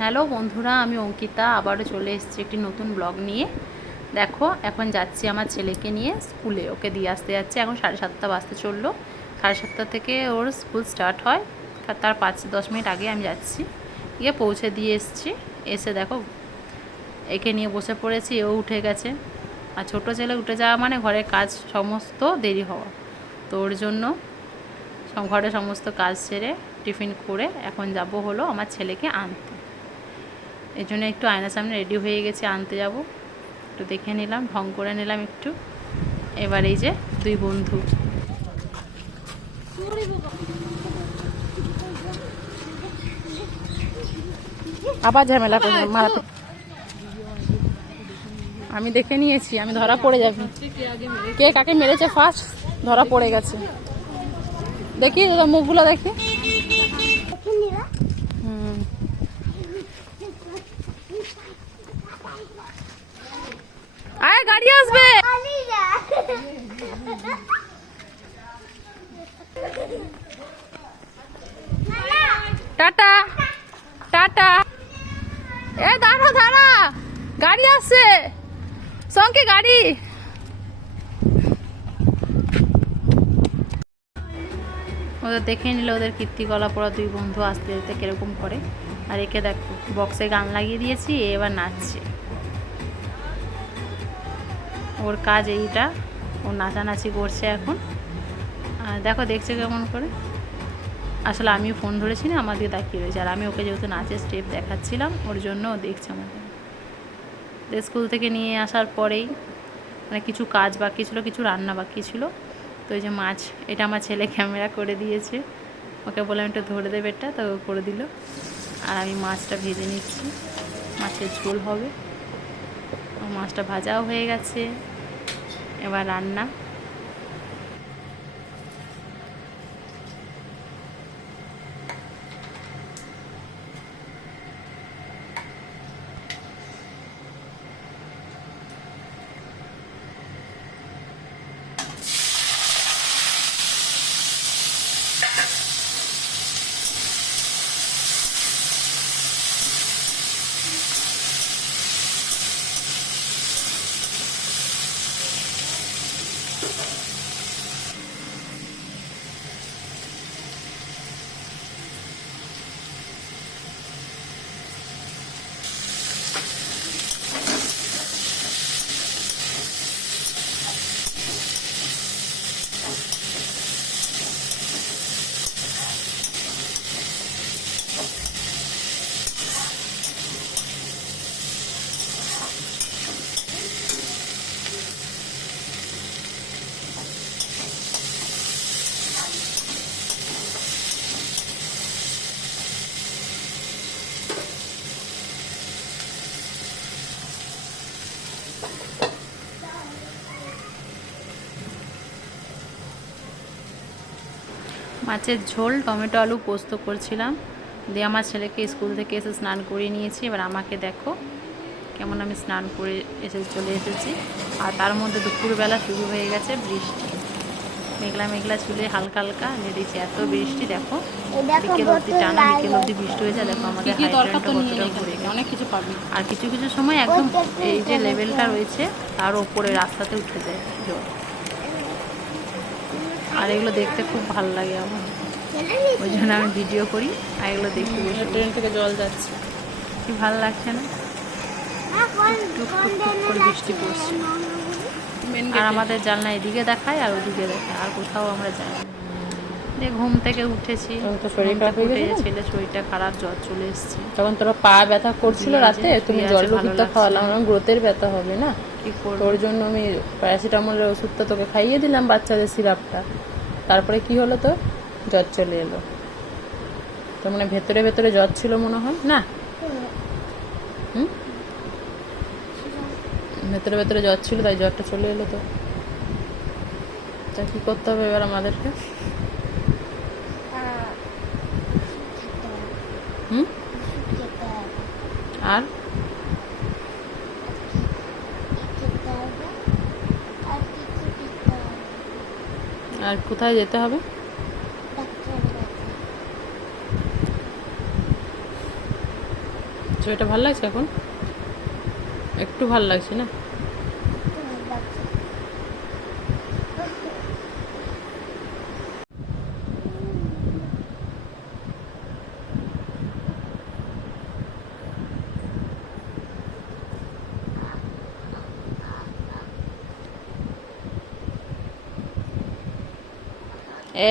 Hello বন্ধুরা, আমি অঙ্কিতা আবারও চলে এসেছি একটি নতুন ব্লগ নিয়ে। দেখো, এখন যাচ্ছি আমার ছেলেকে নিয়ে স্কুলে, ওকে দিয়ে আসতে যাচ্ছি। এখন 7:30 বাজতে চললো। 7:30 থেকে ওর স্কুল স্টার্ট হয়, তার 5-10 মিনিট আগে আমি যাচ্ছি, গিয়ে পৌঁছে দিয়ে এসেছি। এসে দেখো, একে নিয়ে বসে পড়েছি, ও উঠে গেছে। আর ছোটো ছেলে উঠে যাওয়া মানে ঘরের কাজ সমস্ত দেরি হওয়া, তো ওর জন্য ঘরে সমস্ত কাজ সেরে টিফিন করে এখন যাব হলো আমার ছেলেকে আনতে। এই জন্য একটু আয়নার সামনে রেডি হয়ে গেছি, আনতে যাব। একটু দেখে নিলাম, ঢং করে নিলাম একটু। এবার এই যে দুই বন্ধু, আবার ঝামেলা করে মারাতে। আমি দেখে নিয়েছি, আমি ধরা পড়ে যাবি। কে কাকে মেরেছে ফার্স্ট ধরা পড়ে গেছে। দেখি মুখগুলো দেখি। আয়, গাড়ি আসবে। Tata tata. এ দাঁড়া দাঁড়া, গাড়ি আসছে সঙ্গে গাড়ি। ওদের দেখে নিল, ওদের কীর্তি গলা পড়া দুই বন্ধু আসতে যেতে কিরকম করে। আর একে দেখো, বক্সে গান লাগিয়ে দিয়েছি, এবার নাচছে। ওর কাজ এইটা, ও নাচানাচি করছে এখন। আর দেখো দেখছে কেমন করে। আসলে আমিও ফোন ধরেছি না, আমার দিকে তাকিয়ে রয়েছে। আর আমি ওকে যেহেতু নাচের স্টেপ দেখাচ্ছিলাম, ওর জন্য ও দেখছে আমাকে। স্কুল থেকে নিয়ে আসার পরেই মানে কিছু কাজ বাকি ছিল, কিছু রান্না বাকি ছিল। তো এই যে মাছ, এটা আমার ছেলে ক্যামেরা করে দিয়েছে, ওকে বললাম একটু ধরে দেবে এটা, তো করে দিল। আর আমি মাছটা ভেজে নিচ্ছি, মাছের ঝোল হবে। মাছটা ভাজাও হয়ে গেছে, এবার রান্না। মাছের ঝোল, টমেটো আলু পোস্ত করছিলাম। দিয়ে আমার ছেলেকে স্কুল থেকে এসে স্নান করিয়ে নিয়েছি। এবার আমাকে দেখো কেমন আমি স্নান করে চলে এসেছি। আর তার মধ্যে দুপুরবেলা শুরু হয়ে গেছে বৃষ্টি। মেঘলা মেঘলা ছিল, হালকা হালকা নেড়েছে। এত বৃষ্টি দেখো, বিকেল অবধি টানা, বিকেল অবধি বৃষ্টি হয়েছে। দেখো আমাদের হাইড্রেনটা কতটা ভরে গেছে, অনেক কিছু পাবি। আর কিছু কিছু সময় একদম এই যে লেভেলটা রয়েছে তার ওপরে রাস্তাতে উঠে যায় জল। আর এগুলো দেখতে খুব ভালো লাগে আমার, ওই জন্য আমি ভিডিও করি। আর এগুলো দেখতে বসে, ট্রেন থেকে জল যাচ্ছে, কি ভালো লাগছে না? টুক টুক টুক করে বৃষ্টি পড়ছে। আর আমাদের জানলা এদিকে দেখায় আর ওদিকে দেখায়, আর কোথাও আমরা যাই না। দিয়ে ঘুম থেকে উঠেছি, ছেলে শরীরটা খারাপ, জ্বর চলে এসেছে। তখন তোরা পা ব্যথা করছিল রাতে, তুমি জলের ওষুধটা খাওয়ালাম, গ্রোথের ব্যথা হবে না, তোর জন্য আমি প্যারাসিটামলের ওষুধটা তোকে খাইয়ে দিলাম, বাচ্চাদের সিরাপটা। তারপরে কি হলো, তোর জ্বর চলে এলো। তো মানে ভেতরে ভেতরে জ্বর ছিল মনে হয় না? ভেতরে ভেতরে জ্বর ছিল, তাই জ্বরটা চলে এলো। তো তা কি করতে হবে এবার আমাদেরকে? আর আর কোথায় যেতে হবে? ছবিটা ভালো লাগছে এখন? একটু ভালো লাগছে না?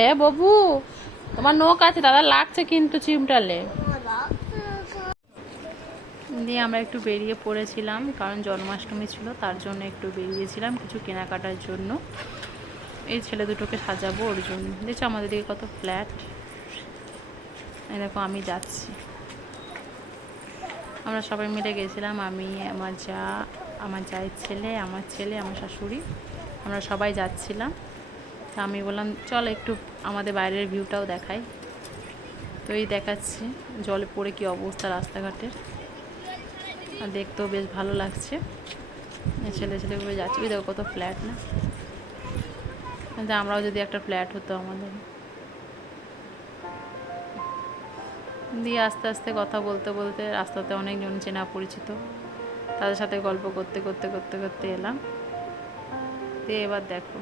এ বাবু, তোমার নখ আছে দাদা, লাগছে কিন্তু চিমটালে। দিয়ে আমরা একটু বেরিয়ে পড়েছিলাম, কারণ জন্মাষ্টমী ছিল, তার জন্য একটু বেরিয়েছিলাম কিছু কেনাকাটার জন্য। এই ছেলে দুটোকে সাজাবো ওর জন্য। দেখছো আমাদের দিকে কত ফ্ল্যাট। এই দেখো আমি যাচ্ছি, আমরা সবাই মিলে গেছিলাম, আমি, আমার যা, আমার জায়ের ছেলে, আমার ছেলে, আমার শাশুড়ি, আমরা সবাই যাচ্ছিলাম। তা আমি বললাম চল একটু আমাদের বাইরের ভিউটাও দেখাই। তো এই দেখাচ্ছি জলে পড়ে কি অবস্থা রাস্তাঘাটের, আর দেখতেও বেশ ভালো লাগছে। ছেলে ছেলেগুলো যাচ্ছে, ওই দেখো কত ফ্ল্যাট না, আমরাও যদি একটা ফ্ল্যাট হতো আমাদের। দিয়ে আস্তে আস্তে কথা বলতে বলতে রাস্তাতে অনেকজন চেনা পরিচিত, তাদের সাথে গল্প করতে করতে করতে করতে এলাম। দিয়ে এবার দেখো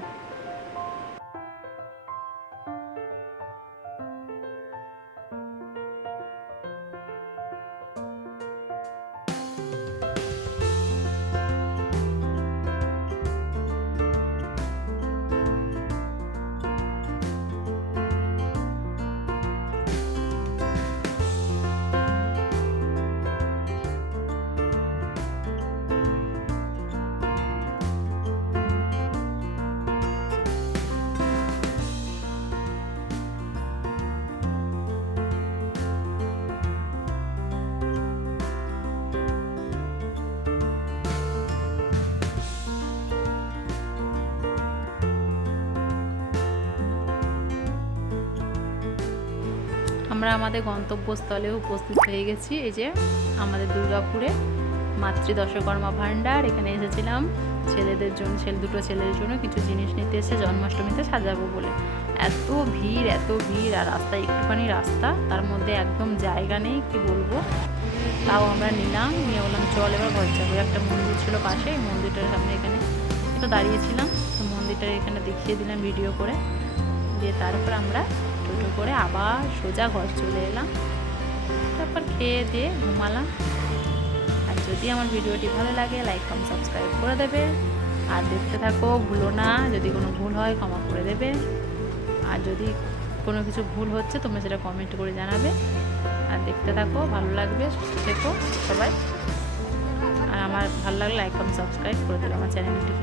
আমরা আমাদের গন্তব্যস্থলে উপস্থিত হয়ে গেছি। এই যে আমাদের দুর্গাপুরে মাতৃ দশকর্মা ভাণ্ডার, এখানে এসেছিলাম ছেলেদের জন্য, দুটো ছেলের জন্য কিছু জিনিস নিতে এসে জন্মাষ্টমীতে সাজাবো বলে। এত ভিড় এত ভিড়, আর রাস্তা একটুখানি রাস্তা, তার মধ্যে একদম জায়গা নেই, কি বলবো। তাও আমরা নিলাম, নিয়ে বললাম চল এবার ঘর যাবো। একটা মন্দির ছিল পাশে, এই মন্দিরটার সামনে এখানে একটু দাঁড়িয়েছিলাম, তো মন্দিরটা এখানে দেখিয়ে দিলাম ভিডিও করে। দিয়ে তারপর আমরা টোটো করে আবার সোজা ঘর চলে এলাম, তারপর খেয়ে দিয়ে ঘুমালাম। আর যদি আমার ভিডিওটি ভালো লাগে লাইক কমেন্ট সাবস্ক্রাইব করে দেবে, আর দেখতে থাকো, ভুলো না, যদি কোনো ভুল হয় ক্ষমা করে দেবে। আর যদি কোনো কিছু ভুল হচ্ছে তোমরা সেটা কমেন্ট করে জানাবে। আর দেখতে থাকো, ভালো লাগবে, সুস্থ থেকো সবাই। আর আমার ভালো লাগলে লাইক কমেন্ট সাবস্ক্রাইব করে দেবে আমার চ্যানেলটিকে।